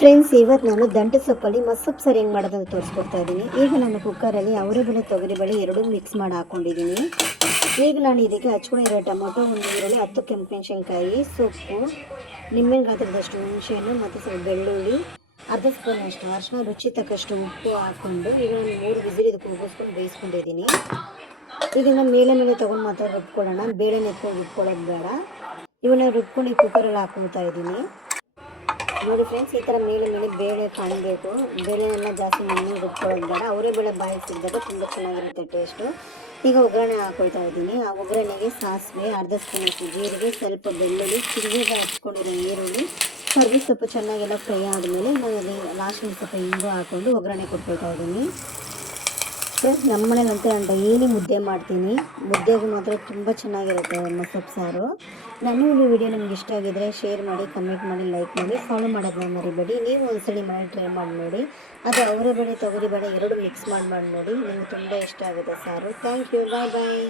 Friends, ಇವತ್ತು ನಾನು ದಂಟು ಸೊಪ್ಪಲ್ಲಿ ಮಸ್ಸೊಪ್ಪು ಸಾರು ಹೆಂಗೆ ಮಾಡೋದಂತ ತೋರಿಸ್ಕೊಡ್ತಾ ಇದ್ದೀನಿ. ಈಗ ನಾನು ಕುಕ್ಕರಲ್ಲಿ ಅವರೆಬೇಳೆ ತೊಗರಿಬೇಳೆ ಎರಡೂ ಮಿಕ್ಸ್ ಮಾಡಿ ಹಾಕ್ಕೊಂಡಿದ್ದೀನಿ. ಈಗ ನಾನು ಇದಕ್ಕೆ ಹಚ್ಕೊಂಡಿರೋ ಟೊಮೊಟೊ, ಒಂದು ಈರುಳ್ಳಿ, 10 ಕೆಂಪುಮೆಣಸಿನ್ಕಾಯಿ, ಸೊಪ್ಪು, ನಿಂಬೆ ಗಾತ್ರದಷ್ಟು ಹುಣಸೆಹಣ್ಣು ಮತ್ತು ಸ್ವಲ್ಪ ಬೆಳ್ಳುಳ್ಳಿ, ಅರ್ಧ ಸ್ಪೂನಷ್ಟು ಅರಿಶಿನ, ರುಚಿ ತಕ್ಕಷ್ಟು ಉಪ್ಪು ಹಾಕ್ಕೊಂಡು ಈಗ ನಾನು 3 ವಿಸಿಲ್ ಇದಕ್ಕೆ ಕೂಗಿಸ್ಕೊಂಡು ಬೇಯಿಸ್ಕೊಂಡಿದ್ದೀನಿ. ಇದನ್ನು ಮೇಲೆ ತೊಗೊಂಡು ಮಾತ್ರ ರುಬ್ಕೊಳ್ಳೋಣ. ಬೇಳೆ ಎತ್ಕೊಂಡು ರುಬ್ಕೊಳ್ಳೋದು ಬೇಡ. ಇವನ್ನ ರುಬ್ಕೊಂಡು ಈ ಕುಕ್ಕರಲ್ಲಿ ಹಾಕ್ಕೊಳ್ತಾ ಇದ್ದೀನಿ. ನೋಡಿ ಫ್ರೆಂಡ್ಸ್, ಈ ಥರ ಮೇಲೆ ಬೇಳೆ ಕಾಣಬೇಕು. ಬೇಳೆನೆಲ್ಲ ಜಾಸ್ತಿ ಮಣ್ಣು ರುಬ್ಕೊಳ್ಳೋದು ಬೇಡ. ಅವರೇ ಬೇಳೆ ಬಾಯಿಗೆ ಸಿಕ್ಕಿದಾಗ ತುಂಬ ಚೆನ್ನಾಗಿರುತ್ತೆ ಟೇಸ್ಟು. ಈಗ ಒಗ್ಗರಣೆ ಹಾಕ್ಕೊಳ್ತಾ ಇದ್ದೀನಿ. ಆ ಒಗ್ಗರಣೆಗೆ ಸಾಸಿವೆ, ಅರ್ಧ ಸ್ಪೂನಷ್ಟು ಜೀರಿಗೆ, ಸ್ವಲ್ಪ ಬೆಳ್ಳುಳ್ಳಿ, ಚಿರಿಗೆಗೆ ಹಚ್ಕೊಂಡಿರೋ ಈರುಳ್ಳಿ, ಕರ್ಬೇವು ಸೊಪ್ಪು ಚೆನ್ನಾಗೆಲ್ಲ ಫ್ರೈ ಆದಮೇಲೆ ನಾನು ಲಾಸ್ಟಿಗೆ ಸ್ವಲ್ಪ ಹಿಂಗು ಹಾಕ್ಕೊಂಡು ಒಗ್ಗರಣೆ ಕೊಟ್ಕೊಳ್ತಾ ಇದ್ದೀನಿ. ಫ್ರೆಂಡ್ಸ್, ನಮ್ಮ ಮನೇಲಂತೂ ನಾನು ಡೈಲಿ ಮುದ್ದೆ ಮಾಡ್ತೀನಿ. ಮುದ್ದೆಗೂ ಮಾತ್ರ ತುಂಬ ಚೆನ್ನಾಗಿರುತ್ತೆ ಮಸೊಪ್ಪು ಸಾರು. ನಾನು ಈ ವಿಡಿಯೋ ನಿಮ್ಗೆ ಇಷ್ಟ ಆಗಿದ್ರೆ ಶೇರ್ ಮಾಡಿ, ಕಮೆಂಟ್ ಮಾಡಿ, ಲೈಕ್ ಮಾಡಿ, ಫಾಲೋ ಮಾಡೋದನ್ನ ಮರಿಬೇಡಿ. ನೀವು ಒಂದ್ಸಲಿ ಮನೇಲಿ ಟ್ರೈ ಮಾಡಿ ನೋಡಿ. ಅದು ಅವರೆಬೇಳೆ ತೊಗರಿಬೇಳೆ ಎರಡು ಮಿಕ್ಸ್ ಮಾಡಿ ನೋಡಿ. ನಿಮ್ಗೆ ತುಂಬ ಇಷ್ಟ ಆಗುತ್ತೆ ಸಾರು. Thank you. Bye bye.